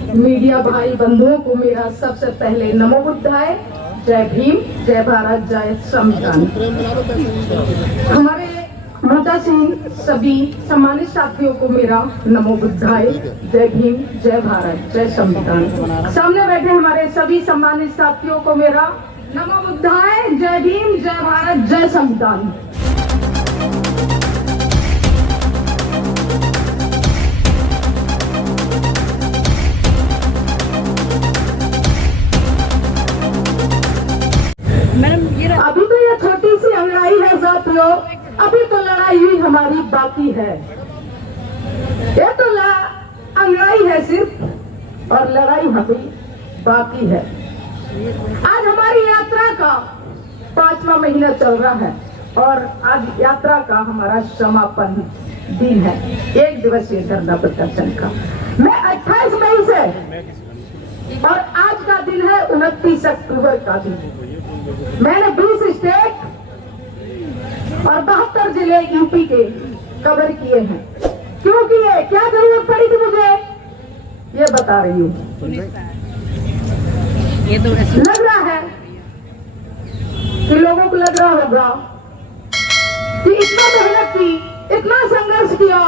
Media भाई बंधुओं को मेरा सबसे पहले नमो बुद्धाय, जय भीम, जय भारत, जय संविधान। हमारे मुद्दासीन सभी सम्मानित साथियों को मेरा नमो बुद्धाय, जय भीम, जय भारत, जय संविधान। सामने बैठे हमारे सभी सम्मानित साथियों को मेरा नमो बुद्धाय, जय भीम, जय भारत, जय संविधान। अभी तो ये छोटी सी अंगड़ाई है साथियों, अभी तो लड़ाई हुई हमारी बाकी है। ये तो अंगड़ाई है सिर्फ और लड़ाई हमारी बाकी है। आज हमारी यात्रा का 5वां महीना चल रहा है और आज यात्रा का हमारा समापन दिन है, 1 दिवसीय धरना प्रदर्शन का। मैं 28 मई से और आज का दिन है 29 अक्टूबर का दिन। मैंने 20 स्टेट और 72 जिले यूपी के कवर किए हैं। क्यों किए, क्या जरूरत पड़ी थी मुझे, ये बता रही हूँ। लग रहा है कि लोगों को लग रहा होगा कि इतना मेहनत की, इतना संघर्ष किया,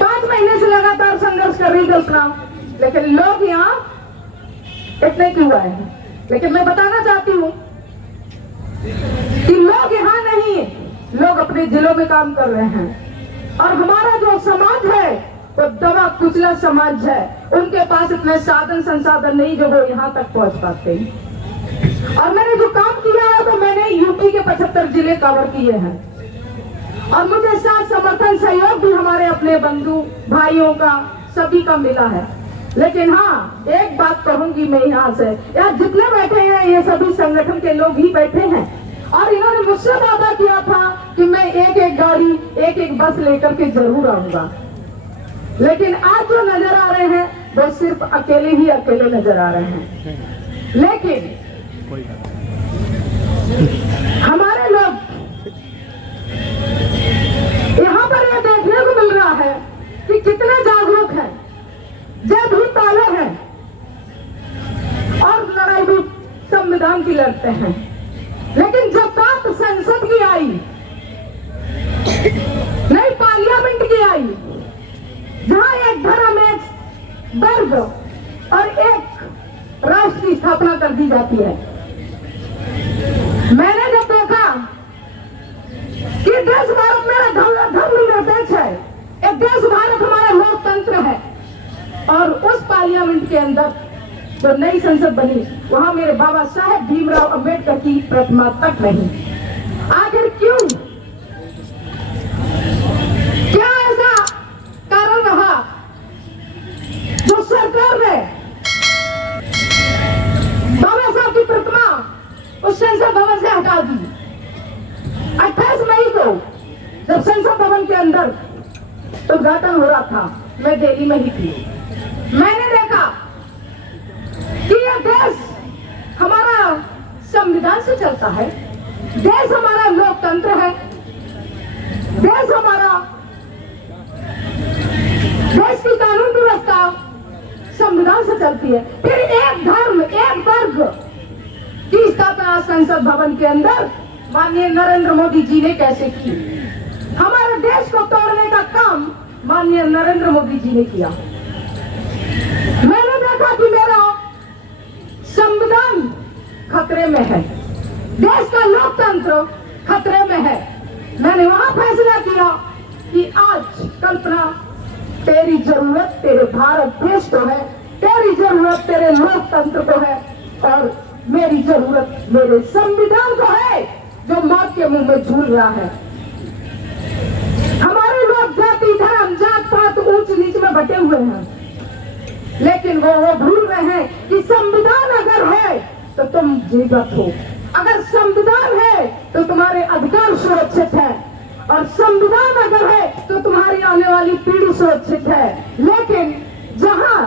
5 महीने से लगातार संघर्ष कर रही दोस्तों, लेकिन लोग यहाँ इतने क्यों आए हैं। लेकिन मैं बताना चाहती हूँ कि लोग यहाँ नहीं है, लोग अपने जिलों में काम कर रहे हैं। और हमारा जो समाज है वो दबा कुचला समाज है, उनके पास इतने साधन संसाधन नहीं जो वो यहाँ तक पहुँच पाते हैं। और मैंने जो काम किया है तो मैंने यूपी के 75 जिले कवर किए हैं और मुझे साथ समर्थन सहयोग भी हमारे अपने बंधु भाइयों का सभी का मिला है। लेकिन हाँ, एक बात कहूंगी मैं यहाँ से, यार जितने बैठे हैं ये सभी संगठन के लोग ही बैठे हैं और इन्होंने मुझसे वादा किया था कि मैं एक गाड़ी, एक बस लेकर के जरूर आऊंगा। लेकिन आज जो नजर आ रहे हैं वो सिर्फ अकेले ही अकेले नजर आ रहे हैं। लेकिन हमारे लोग यहाँ पर ये देखने को मिल रहा है कि कितने जागरूक हैं, जय भी पाले हैं और लड़ाई भी संविधान की लड़ते हैं। लेकिन जब बात संसद की आई, नई पार्लियामेंट की आई, जहां एक धर्म, एक वर्ग और एक राष्ट्र की स्थापना कर दी जाती है, मैंने जब देखा कि देश भारत मेरा धर्मनिरपेक्ष है, एक देश भारत हमारा लोकतंत्र है और उस पार्लियामेंट के अंदर जो नई संसद बनी वहां मेरे बाबा साहेब भीमराव अंबेडकर की प्रतिमा तक नहीं। आखिर क्यों, क्या ऐसा कारण रहा जो सरकार ने बाबा साहब की प्रतिमा उस संसद भवन से हटा दी। 28 मई को जब संसद भवन के अंदर उद्घाटन हो रहा था, मैं दिल्ली में ही थी, मैंने देखा कि यह देश हमारा संविधान से चलता है, देश हमारा लोकतंत्र है, देश हमारा, देश की कानून व्यवस्था संविधान से चलती है। फिर एक धर्म, एक वर्ग की स्थापना संसद भवन के अंदर माननीय नरेंद्र मोदी जी ने कैसे की। हमारे देश को तोड़ने का काम माननीय नरेंद्र मोदी जी ने किया। मैंने देखा कि मेरा संविधान खतरे में है, देश का लोकतंत्र खतरे में है। मैंने वहां फैसला किया कि आज कल्पना, तेरी जरूरत तेरे भारत देश को है, तेरी जरूरत तेरे लोकतंत्र को है और मेरी जरूरत मेरे संविधान को है जो मौत के मुंह में झूल रहा है। हमारे लोग जाति, धर्म, जात पात, ऊंच नीच में बटे हुए हैं, लेकिन वो भूल रहे हैं कि संविधान अगर है तो तुम जीवित हो, अगर संविधान है तो तुम्हारे अधिकार सुरक्षित है और संविधान अगर है तो तुम्हारी आने वाली पीढ़ी सुरक्षित है। लेकिन जहां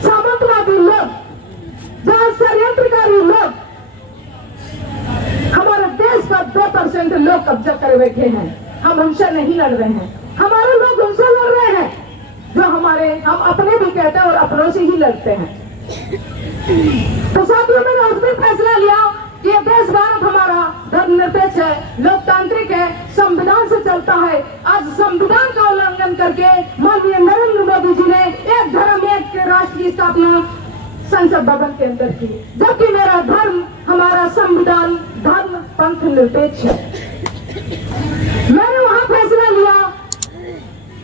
सामंतवादी लोग, जहां षड्यंत्रकारी लोग हमारे देश का 2% लोग कब्जा कर बैठे हैं, हम उनसे नहीं लड़ रहे हैं, हमारे लोग उनसे लड़ रहे हैं जो हम अपने भी कहते हैं और अपनों से ही लड़ते हैं। तो साथियों, मैंने उस दिन फैसला लिया कि ये देश भारत हमारा धर्मनिरपेक्ष है, लोकतांत्रिक है, संविधान से चलता है। आज संविधान का उल्लंघन करके माननीय नरेंद्र मोदी जी ने एक धर्म एक राष्ट्र की स्थापना संसद भवन के अंदर की, जबकि मेरा धर्म, हमारा संविधान धर्म पंथ निरपेक्ष है। मैंने वहां फैसला लिया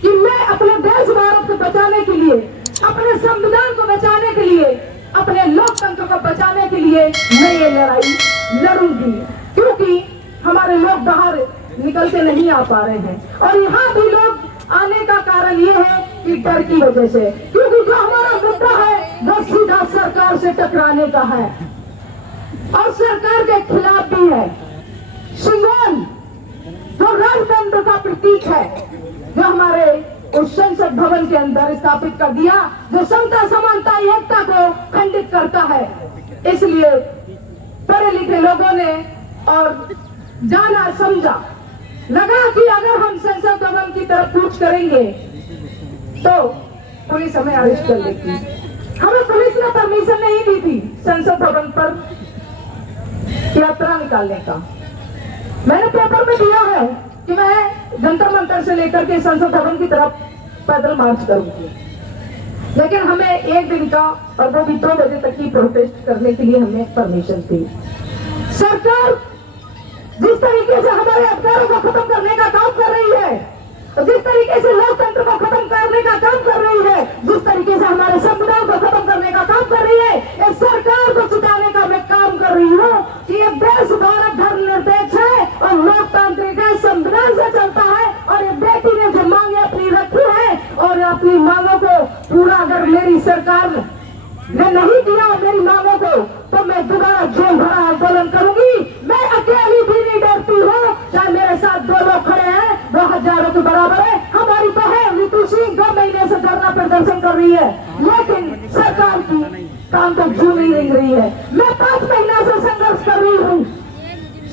कि मैं अपने देश भारत को बचाने के लिए, अपने संविधान को बचाने के लिए, अपने लोकतंत्र को बचाने के लिए मैं ये लड़ाई लड़ूंगी, क्योंकि हमारे लोग बाहर निकलते नहीं आ पा रहे हैं। और यहाँ भी लोग आने का कारण ये है कि डर की वजह से, क्योंकि जो हमारा मुद्दा है वो सीधा सरकार से टकराने का है और सरकार के खिलाफ भी है। सिंगल जो राजतंत्र का प्रतीक है, जो हमारे उस संसद भवन के अंदर स्थापित कर दिया, जो समता समानता एकता को खंडित करता है। इसलिए पढ़े लिखे लोगों ने और जाना समझा, लगा कि अगर हम संसद भवन की तरफ कूच करेंगे तो पुलिस हमें अरेस्ट कर लेगी। हमें पुलिस ने परमिशन नहीं दी थी संसद भवन पर यात्रा निकालने का। मैंने पेपर में दिया है कि मैं जंतर मंतर से लेकर के संसद भवन की तरफ पैदल मार्च करूंगी, लेकिन हमें एक दिन का और वो भी 2 बजे तक की प्रोटेस्ट करने के लिए हमें परमिशन थी। सरकार जिस तरीके से हमारे अधिकारों को खत्म करने का काम कर रही है, जिस तरीके से लोकतंत्र को खत्म करने का काम कर रही है, जिस तरीके से हमारे संविधान को खत्म करने का काम कर रही है, इस सरकार को चिताने का मैं काम कर रही हूँ कि ये देश भारत धर्मनिरपेक्ष है और लोकतांत्रिक है, संविधान से चलता है। और ये बेटी ने जो मांगे अपनी रखी है और अपनी मांगों को पूरा अगर मेरी सरकार ने नहीं किया मेरी मांगों को, तो मैं दोबारा जेल भरा आंदोलन करूंगी। मैं अकेली भी नहीं डरती हूँ, चाहे मेरे साथ 2 लोग खड़े हैं, वो हजारों के बराबर है। हमारी बहन ऋतु सिंह 2 महीने से धरना प्रदर्शन कर रही है, लेकिन सरकार की काम तो क्यों नहीं रही है। मैं 5 महीना से संघर्ष कर रही हूँ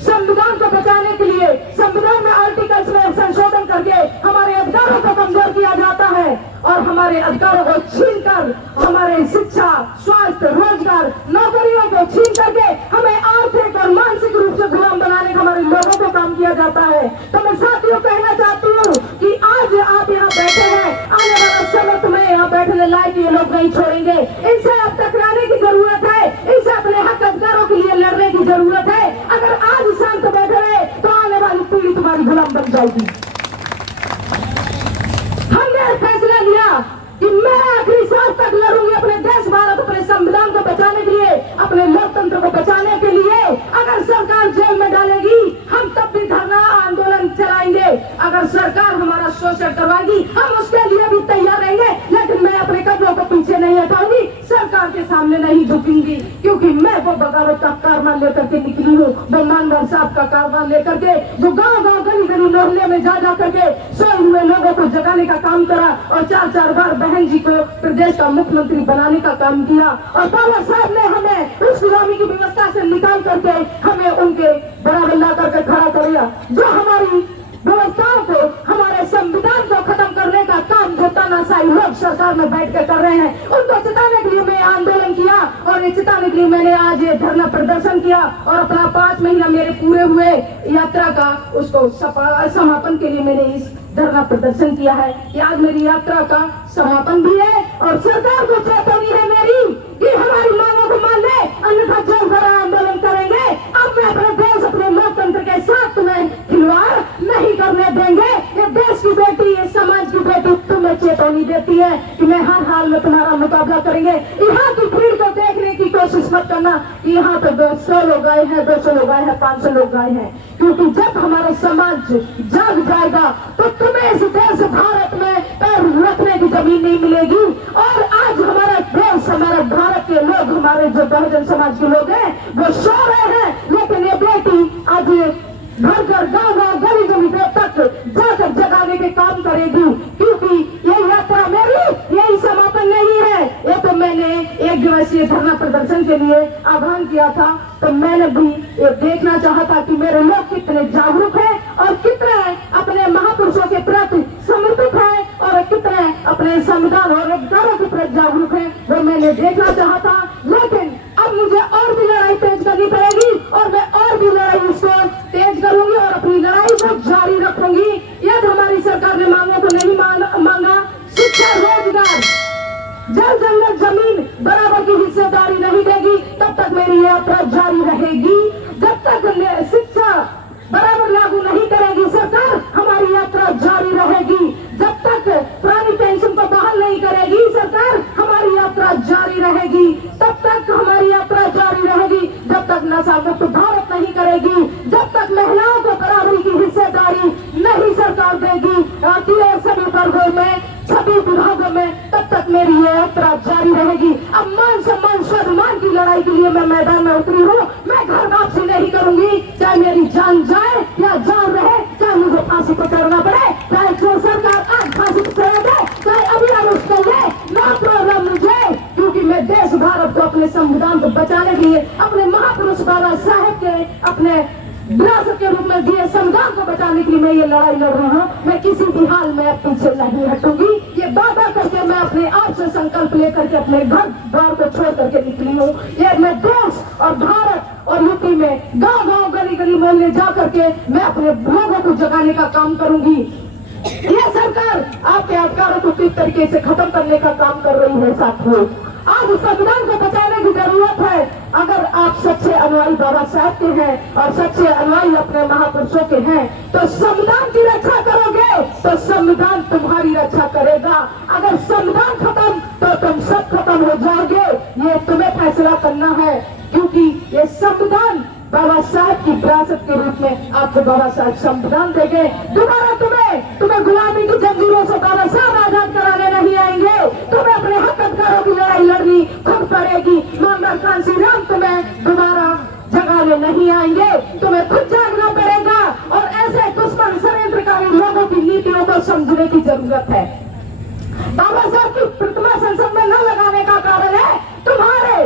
संविधान को बचाने के लिए। संविधान में आर्टिकल्स में संशोधन करके हमारे अधिकारों को कमजोर किया जाता है और हमारे अधिकारों को छीनकर हमारे शिक्षा, स्वास्थ्य, रोजगार, नौकरियों को छीन करके हमें आर्थिक और मानसिक रूप से गुलाम बनाने का हमारे लोगों को काम किया जाता है। तो मैं साथियों कहना चाहती हूँ कि आज आप यहाँ बैठे हैं, आने वाला समय तुम्हें यहाँ बैठने लायक ये लोग नहीं छोड़ेंगे। इनसे अब टकराने की जरूरत है, इनसे अपने हक अधिकारों के लिए लड़ने की जरूरत है। अगर आज शांत बैठे रहे तो आने वाली पीढ़ी तुम्हारी गुलाम बन जाएगी। हमने फैसला लिया कि मैं आखिरी सांस तक लड़ूंगी अपने देश भारत, अपने संविधान को बचाने के लिए, अपने लोकतंत्र को बचाने के लिए। अगर सरकार जेल में डालेगी हम तब भी धरना आंदोलन चलाएंगे। अगर सरकार हमारा शोषण करवाएगी हम उसके लिए भी तैयार रहेंगे, लेकिन मैं अपने कदमों को पीछे नहीं हटाऊंगी, सरकार के सामने नहीं झुकूंगी, क्योंकि मैं वो बगावत का कारवां लेकर के निकली हूँ, वो मानवर साहब का कारवां लेकर के, जो गाँव गाँव गली गली मोहल्ले में जा जा करके सोए हुए लोगों को जगाने का काम करा और 4-4 बार बहन जी को प्रदेश का मुख्यमंत्री बनाने का काम किया। और बाबा साहब ने हमें उस गुलामी की व्यवस्था से निकाल करके हमें उनके बराबर ला करके खड़ा कर दिया। जो हमारी व्यवस्थाओं को, हमारे संविधान को खत्म करने का काम जो तानाशाही लोग सरकार में बैठ कर रहे हैं, उनको चिताने के लिए मैं आंदोलन किया और ये चिताने के लिए मैंने आज ये धरना प्रदर्शन किया और अपना 5 महीना मेरे पूरे हुए यात्रा का उसको समापन के लिए मैंने इस धरना प्रदर्शन किया है कि आज मेरी यात्रा का समापन भी है। और सरकार को चेतावनी है मेरी कि हमारी मांगों को मान ले, अन्यथा जेल भरा आंदोलन करेंगे। अब मैं अपने देश, अपने लोकतंत्र के साथ तुम्हें खिलवाड़ नहीं करने देंगे। ये देश की बेटी, ये समाज की बेटी तुम्हें चेतावनी देती है कि मैं हर हाल में तुम्हारा मुकाबला करेंगे। यहाँ की भीड़ को देखने की कोशिश मत करना कि यहाँ पे 100 लोग आए हैं, 200 लोग आए हैं, 500 लोग आए हैं, क्योंकि जब हमारा समाज जाग जाएगा तो तुम्हें इस देश भारत में पैर रखने की जमीन नहीं मिलेगी। और आज हमारा देश, हमारे भारत के लोग, हमारे जो बहुजन समाज के लोग हैं वो सो रहे हैं, लेकिन ये बेटी आज घर घर, गाँव गाँव, गली गली तक जाकर जगाने के काम करेगी, क्योंकि ये यात्रा मेरी यही समापन नहीं है। ये तो मैंने 1 दिवसीय धरना प्रदर्शन के लिए आह्वान किया था, तो मैंने भी ये देखना चाहा था कि मेरे लोग कितने जागरूक हैं और कितने अपने महापुरुषों के प्रति समर्पित हैं और कितने कितने अपने संविधान और अधिकारों के प्रति जागरूक हैं वो मैंने देखना चाहा था, लेकिन अब मुझे और भी लड़ाई तेज करनी पड़ेगी और मैं और भी लड़ाई इसको तेज करूंगी और अपनी लड़ाई को जारी रखूंगी। यदि हमारी सरकार ने मांगों को नहीं मांगा, शिक्षा, रोजगार, जल जंगल, जमीन बराबर की हिस्सेदारी नहीं देगी, तब तक मेरी यात्रा जारी रहेगी। जब तक शिक्षा बराबर लागू नहीं करेगी सरकार, हमारी यात्रा जारी रहेगी। जब तक पुरानी पेंशन को बहाल नहीं करेगी सरकार, हमारी यात्रा जारी रहेगी। तब तक हमारी यात्रा जारी रहेगी जब तक नशा मुक्त भारत नहीं करेगी, जब तक महिलाओं को बराबरी की हिस्सेदारी नहीं सरकार देगी सभी वर्गों में, सभी विभागों में, तब तक मेरी ये यात्रा जारी रहेगी। अब मान सम्मान स्वाभिमान की लड़ाई के लिए मैं मैदान में उतरी हूँ। मैं घर वापसी नहीं करूंगी, चाहे मेरी जान जाए या जान रहे, चाहे मुझे फांसी पर चढ़ना पड़े, चाहे जो सरकार आज फांसी पर चढ़ा दे, चाहे अभियान उसके लिए, नो प्रॉब्लम मुझे, क्योंकि मैं देश भारत को, अपने संविधान को बचाने के लिए, अपने महापुरुष बाबा साहेब के अपने विरासत के रूप में दिए संविधान को बचाने के लिए मैं ये लड़ाई लड़ रही हूँ। मैं किसी भी हाल में पीछे नहीं हटूंगी। ये वादा करके मैं अपने आप से संकल्प लेकर के अपने घर द्वार को छोड़ करके निकली हूँ। ये मैं देश और भारत और यूपी में गांव गांव, गली गली, मोहल्ले जा करके मैं अपने लोगों को जगाने का काम करूंगी। ये सरकार आपके अधिकारों को किस तरीके से खत्म करने का काम कर रही है साथियों। आज संविधान को बचाने की जरूरत है। अगर आप सच्चे अनुयायी बाबा साहब के हैं और सच्चे अनुयायी अपने महापुरुषों के हैं, तो संविधान की रक्षा करोगे तो संविधान तुम्हारी रक्षा करेगा। अगर संविधान खत्म तो तुम सब खत्म हो जाओगे। ये तुम्हें फैसला करना है, क्योंकि ये संविधान बाबा साहब की विरासत के रूप में आपको बाबा साहब संविधान देंगे। दोबारा तुम्हें गुलामी की जंजीरों से बाबा साहब आजाद कराने नहीं आएंगे। तुम्हें अपने हक अधिकारों की लड़ाई लड़नी खुद पड़ेगी। मोहम्मद कांसी राम तुम्हें दोबारा जगाने नहीं आएंगे, तुम्हें खुद जागना पड़ेगा। और ऐसे दुश्मन षड्यंत्रकारी लोगों की नीतियों को समझने की जरूरत है। बाबा साहब की प्रतिमा संसद में न लगाने का कारण है तुम्हारे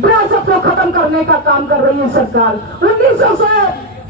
विरासत को खत्म करने का काम कर रही है सरकार।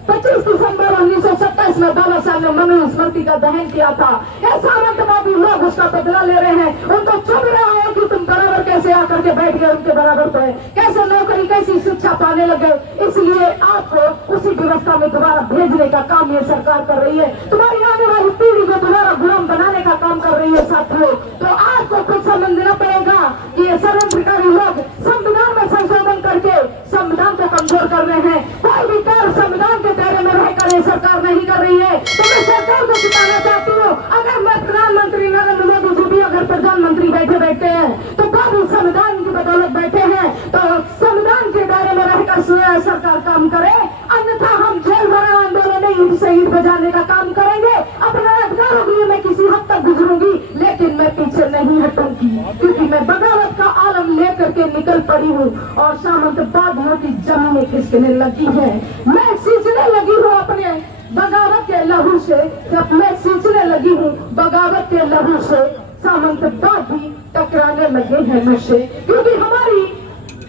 25 दिसंबर 1927 में बाबा साहब ने मनु स्मृति का दहन किया था। ये सामंतवादी लोग उसका बदला ले रहे हैं। उनको चुभ रहा है कि तुम बराबर कैसे आकर के बैठ गए उनके बराबर पे, कैसे नौकरी, कैसी शिक्षा पाने लगे। इसलिए आपको उसी व्यवस्था में दोबारा भेजने का काम ये सरकार कर रही है। तुम्हारी आने वाली पीढ़ी को दोबारा गुलाम बनाने का काम कर रही है साथियों। तो आपको खुद समझना पड़ेगा कि ये षड्यंत्रकारी लोग संविधान में संशोधन करके संविधान को कमजोर कर रहे हैं। कोई भी कार्य संविधान के दायरे में रहकर ये सरकार नहीं कर रही है। तो मैं सरकार को सिखाना चाहती हूँ, अगर मैं प्रधानमंत्री नरेंद्र मोदी जी भी अगर प्रधानमंत्री बैठे हैं तो वो संविधान की बदौलत बैठे हैं, तो संविधान के दायरे में रहकर सरकार काम करे। अन्यथा हम जेल भरा आंदोलन ईद से ईद बजाने का काम करेंगे। अपने अधिकारों के लिए मैं किसी हद तक गुजरूंगी, लेकिन मैं पीछे नहीं हटूंगी, क्योंकि मैं बगावत का आलम लेकर के निकल पड़ी हूँ। और सामंतवादियों की जमीनें खिसकने लगी है। मैं सींचने लगी हूँ अपने बगावत के लहू से, जब मैं सींचने लगी हूँ बगावत के लहू से, सामंतवादी टकराने लगे हैं मुझसे। क्योंकि हमारी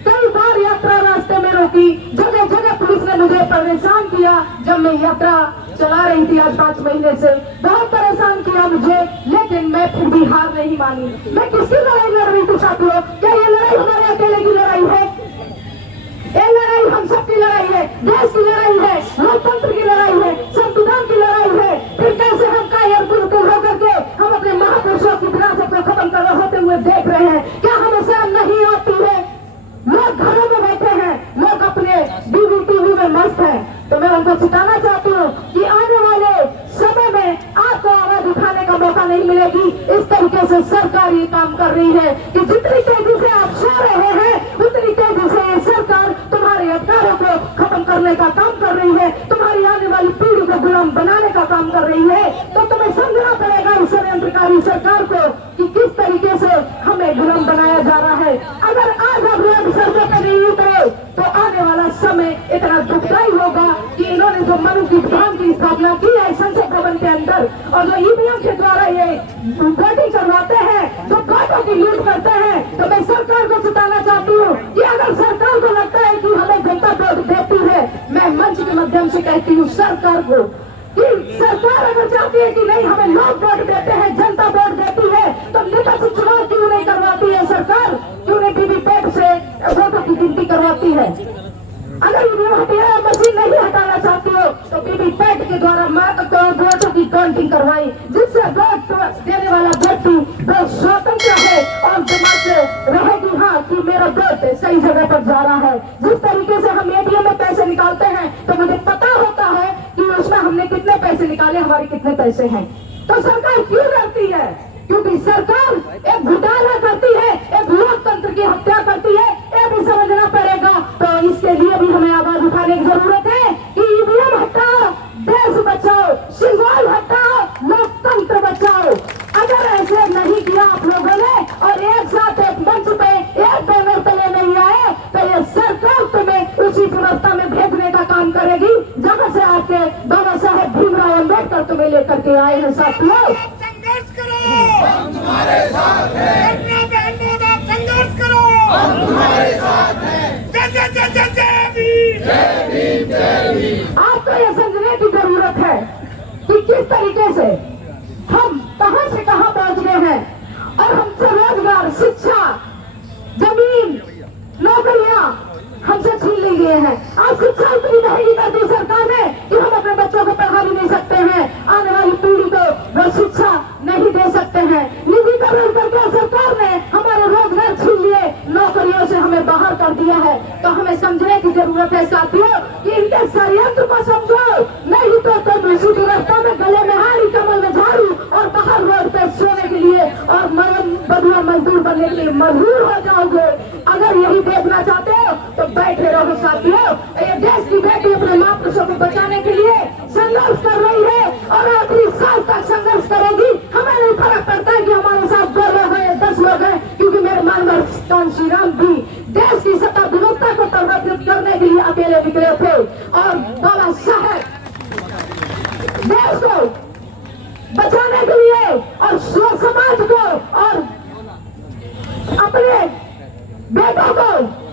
कई बार यात्रा रास्ते में रोकी, जगह जगह पुलिस ने मुझे परेशान किया। जब मैं यात्रा चला रही थी आज 5 महीने से, बहुत परेशान किया मुझे, लेकिन मैं फिर भी हार नहीं मानी। मैं किसकी लड़ाई लड़ रही थी साथियों? क्या ये लड़ाई हमारे अकेले की लड़ाई है? ये लड़ाई हम सबकी लड़ाई है, देश की लड़ाई है, लोकतंत्र की लड़ाई है, संविधान की लड़ाई है। फिर कैसे हम कायर बिल्कुल होकर के हम अपने महापुरुषों की विरासत को खत्म कर होते हुए देख रहे हैं? क्या हमें शर्म नहीं आती है? लोग घरों में बैठे हैं, लोग अपने बीवी टीवी में मस्त हैं। तो मैं उनको सिखाना चाहती हूँ कि आने वाले समय में आपको आवाज उठाने का मौका नहीं मिलेगी। इस तरीके से सरकार ये काम कर रही है कि जितनी तेजी से आप सो रहे हैं, उतनी तेजी से ये सरकार तुम्हारे अधिकारों को खत्म करने का काम कर रही है, तुम्हारी आने वाली पीढ़ी को गुलाम बनाने का काम कर रही है। तो तुम्हें समझना पड़ेगा इस षड्यंत्रकारी सरकार को कि किस तरीके से हमें गुलाम बनाया जा रहा है। अगर आज आप लोग सड़कों पर नहीं उतरे तो आने वाला समय इतना दुखदायी होगा कि इन्होंने जो मनु की विधान की स्थापना की है संसद भवन के अंदर, और जो ईवीएम के द्वारा ये वोटिंग करवाते हैं, जो वोटों की लूट करते हैं, तो मैं सरकार को चेताना चाहती हूँ कि अगर सरकार को लगता है कि हमें जनता वोट देती है, मैं मंच के माध्यम से कहती हूँ सरकार को कि सरकार अगर चाहती है कि नहीं हमें लोग वोट देते हैं, जनता वोट देती है, सरकार क्यों नहीं वीवीपैट से वोटों की गिनती करवाती है? अगर ईवीएम मशीन नहीं हटाना चाहती हो तो वीवीपैट के द्वारा वोटों की काउंटिंग करवाई, जिससे वोट देने वाला व्यक्ति वो स्वतंत्र है और दिमाग से रहेगी हाँ कि मेरा वोट सही जगह पर जा रहा है। जिस तरीके से हम एटीएम में पैसे निकालते हैं तो मुझे पता होता है कि उसमें हमने कितने पैसे निकाले, हमारे कितने पैसे हैं। तो सरकार क्यों डरती है? क्योंकि सरकार एक घोटाला करती है, एक लोकतंत्र की हत्या करती है। ये भी समझना पड़ेगा। तो इसके लिए भी हमें आवाज उठाने की जरूरत है कि ईवीएम हटाओ, देश बचाओ, सिंबल हटाओ, लोकतंत्र बचाओ। अगर ऐसे नहीं किया आप लोगों ने और एक साथ एक मंच पे एक बैनर तले नहीं आए तो ये सरकार तुम्हें उसी व्यवस्था में भेजने का काम करेगी जहां से आपके बाबा साहेब भीमराव अम्बेडकर तुम्हें लेकर के आए हैं। साथियों, संघर्ष करो, हम तुम्हारे साथ हैं। बहनों आप संघर्ष करो, हम तुम्हारे साथ हैं। जय जय जय जय जय भीम, जय भीम, जय भीम। आपको ये समझने की जरूरत है कि किस तरीके से हम कहां से कहां पहुंच गए हैं और हमसे रोजगार, शिक्षा, जमीन, नौकरियां हमसे छीन ली गए हैं। आज शिक्षा इतनी महंगी कर दी सरकार ने कि हम अपने बच्चों को पढ़ा भी नहीं सकते हैं, आने वाली पीढ़ी को वो शिक्षा नहीं दे सकते हैं। निजीकरण करके सरकार ने हमारे रोजगार छीन लिए, नौकरियों से हमें बाहर कर दिया है। तो हमें समझने की जरूरत है साथियों कि इनके षड्यंत्र को समझो, नहीं तो तुम इसी रास्ता में गले में हारी, कमल में झाड़ू और बाहर रोड पे सोने के लिए और बदुआ मजदूर बनने के लिए मजबूर हो जाओगे। अगर यही देखना चाहते हो तो बैठे रहो साथियों। ये देश की बेटी अपने मातृत्व को बचाने के लिए संघर्ष कर रही है और आखिरी सांस तक संघर्ष करेगी। हमें नहीं फर्क पड़ता है कि हमारे साथ 2 लोग हैं, 10 लोग हैं, क्योंकि मेरे मानव श्री राम भी देश की सत्ता व्यवस्था को प्रभावित करने के लिए अकेले निकले थे और बाबा साहेब देश को बचाने के लिए और समाज को और अपने बेटों को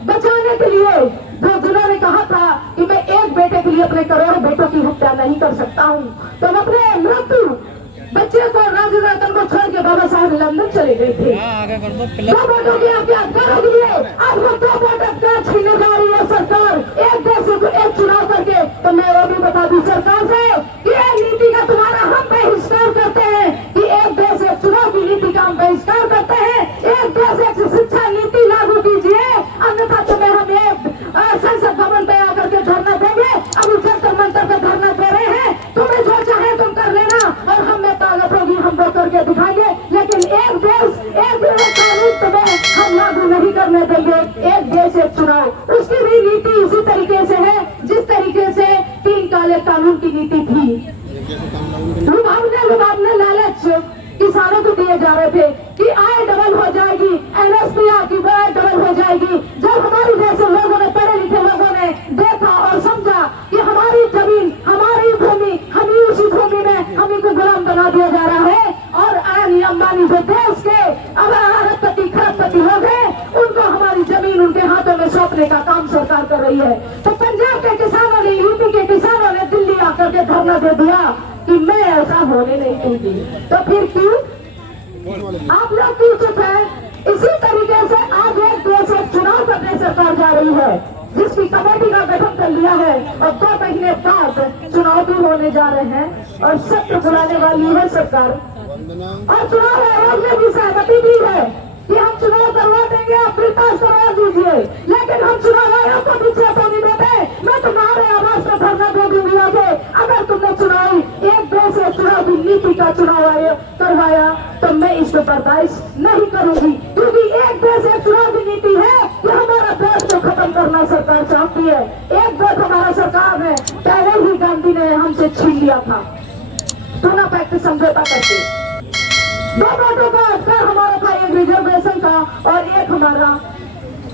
बचाने के लिए जिन्होंने कहा था कि मैं एक बेटे के लिए अपने करोड़ों बेटों की हत्या नहीं कर सकता हूँ, तो मैं अपने मृत्यु बच्चे को राजीव रतन को छोड़ के बाबा साहब लंदन चले गए थे। 2 वोटों की आप याद करोगे, आज वो 2 वोट अधिकार छीनने जा रही है सरकार एक देश एक चुनाव करके। तो मैं वो भी बता दूं सरकार से कि ये नीति का तुम्हारा हम बहिष्कार करते हैं कि एक देश एक चुनाव की नीति का हम बहिष्कार करते हैं। एक देश एक शिक्षा नीति लागू कीजिए, अन्यथा तुम्हें हम एक संसद भवन पे आकर के धरना देंगे। अभी जंतर मंतर पे धरना दे रहे हैं, तुम्हें जो चाहे तुम कर लेना और हमें ताकत होगी हम वो करके दिखाएंगे, लेकिन एक देश एक कानून तुम्हें हम लागू नहीं करने देंगे। एक देश एक चुनाव, उसकी भी नीति इसी तरीके से है जिस तरीके से 3 काले कानून की नीति थी। लुभावने लालच किसानों को दिए जा रहे थे कि आय डबल हो जाएगी, एमएसपी की आय डबल हो जाएगी। जब हमारे जैसे लोगों ने, पढ़े लिखे लोगों ने देखा और समझा कि हमारी जमीन, हमारी भूमि, हम ही उसी भूमि में हम ही को गुलाम बना दिया जा रहा है और अदानी अंबानी जो देश के अरबपति खरबपति लोग हैं उनको हमारी जमीन उनके हाथों में सौंपने का काम सरकार कर रही है। तो पंजाब के किसानों ने, यूपी के किसानों ने दिल्ली आकर के धरना दे दिया कि मैं ऐसा होने नहीं दूंगी। तो फिर क्यों आप लोग क्यों चुप है? इसी तरीके से आज एक देश एक चुनाव करने सरकार जा रही है जिसकी कमेटी का गठन कर लिया है और 2 महीने बाद चुनाव भी होने जा रहे हैं और सत्र बुलाने वाली है सरकार। और चुनाव आयोग ने भी सहमति दी है कि हम चुनाव करवा देंगे, आप बिल पास करवा दीजिए, लेकिन हम चुनाव आयोग को पीछे तो नहीं देते। मैं तुम्हारे आवाज पर धरना दे दूंगी आगे अगर तुमने चुनाव एक देश से चुनाव की नीति का चुनाव आयोग करवाया तो मैं इसको बर्दाश्त नहीं करूंगी, क्योंकि एक देश एक चुनाव की नीति है कि हमारा देश को खत्म करना सरकार चाहती है। एक वोट हमारा सरकार ने पहले ही गांधी ने हमसे छीन लिया था, टूना पैक्ट समझौता करके। 2 वोटों का अधिकार हमारा था, एक रिजर्वेशन का और एक हमारा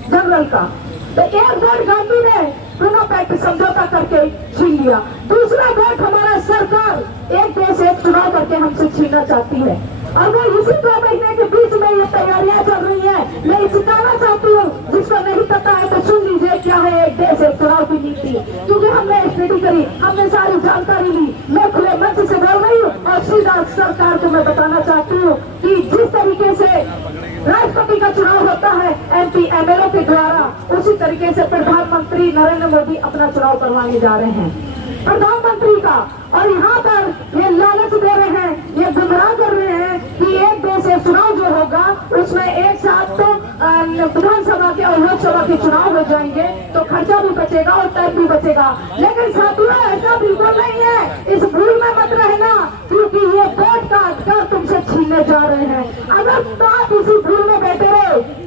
जनरल का। तो एक वोट गांधी ने टूना पैक्ट समझौता करके छीन लिया, दूसरा वोट हमारा सरकार एक देश एक चुनाव करके हमसे छीनना चाहती है। और वो इसी 2 महीने के बीच में ये तैयारियां चल रही है। मैं सिखाना चाहती हूँ, जिसको नहीं पता है तो सुन लीजिए क्या है एक देश एक चुनाव की नीति, क्योंकि हमने स्टडी करी, हमने सारी जानकारी ली। मैं खुले मंच से बोल रही हूँ और सीधा सरकार को मैं बताना चाहती हूँ कि जिस तरीके से राष्ट्रपति का चुनाव होता एमएलए के द्वारा उसी तरीके से प्रधानमंत्री नरेंद्र मोदी अपना चुनाव करवाने जा रहे हैं प्रधानमंत्री का। और यहाँ पर ये लालच दे रहे हैं, ये गुमराह कर रहे हैं कि एक देश एक चुनाव जो होगा उसमें एक साथ तो विधानसभा के और लोकसभा के चुनाव हो जाएंगे, तो खर्चा भी बचेगा और टाइम भी बचेगा। लेकिन साथियों ऐसा बिल्कुल नहीं है, इस भूल में मत रहना, क्योंकि ये वोट का अधिकार तुमसे छीनने जा रहे हैं। अगर आप इसी भूल में बैठे रहे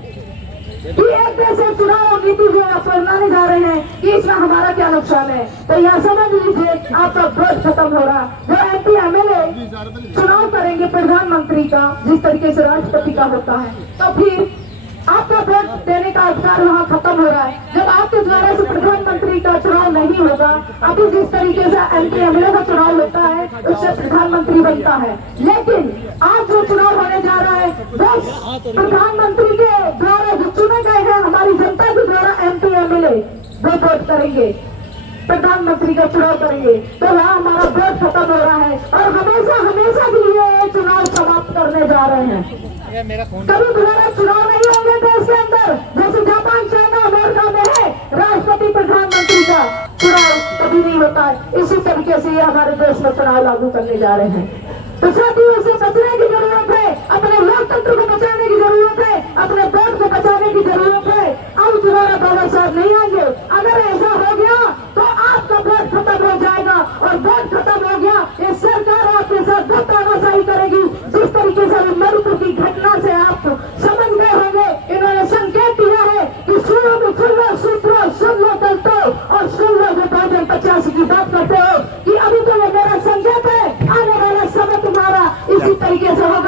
कि एक देश एक चुनाव नीति जो आप अपनाने जा रहे हैं कि इसमें हमारा क्या नुकसान है, तो यह समझ लीजिए आपका वोट खत्म हो रहा। जो एमपी एमएलए चुनाव करेंगे प्रधानमंत्री का जिस तरीके से राष्ट्रपति का होता है, तो फिर आपका वोट देने का अधिकार वहाँ खत्म हो रहा है। जब आपके द्वारा से प्रधानमंत्री का चुनाव नहीं होगा, अभी जिस तरीके से एमपी एमएलए का चुनाव होता है उससे प्रधानमंत्री बनता है, लेकिन आज जो चुनाव होने जा रहा है वो प्रधानमंत्री के द्वारा जो चुने गए हैं हमारी जनता के द्वारा एमपी एमएलए वो वोट करेंगे, प्रधानमंत्री का चुनाव करेंगे, तो यहाँ हमारा वोट खत्म हो रहा है और हमेशा हमेशा के लिए ये चुनाव समाप्त करने जा रहे हैं। कभी दोबारा चुनाव नहीं होंगे देश के अंदर, जैसे जापान, चाइना, अमेरिका में है राष्ट्रपति प्रधानमंत्री का चुनाव कभी नहीं होता है। इसी तरीके से ये हमारे देश में चुनाव लागू करने जा रहे हैं। तो साथियों, इससे बचने की जरूरत है, अपने लोकतंत्र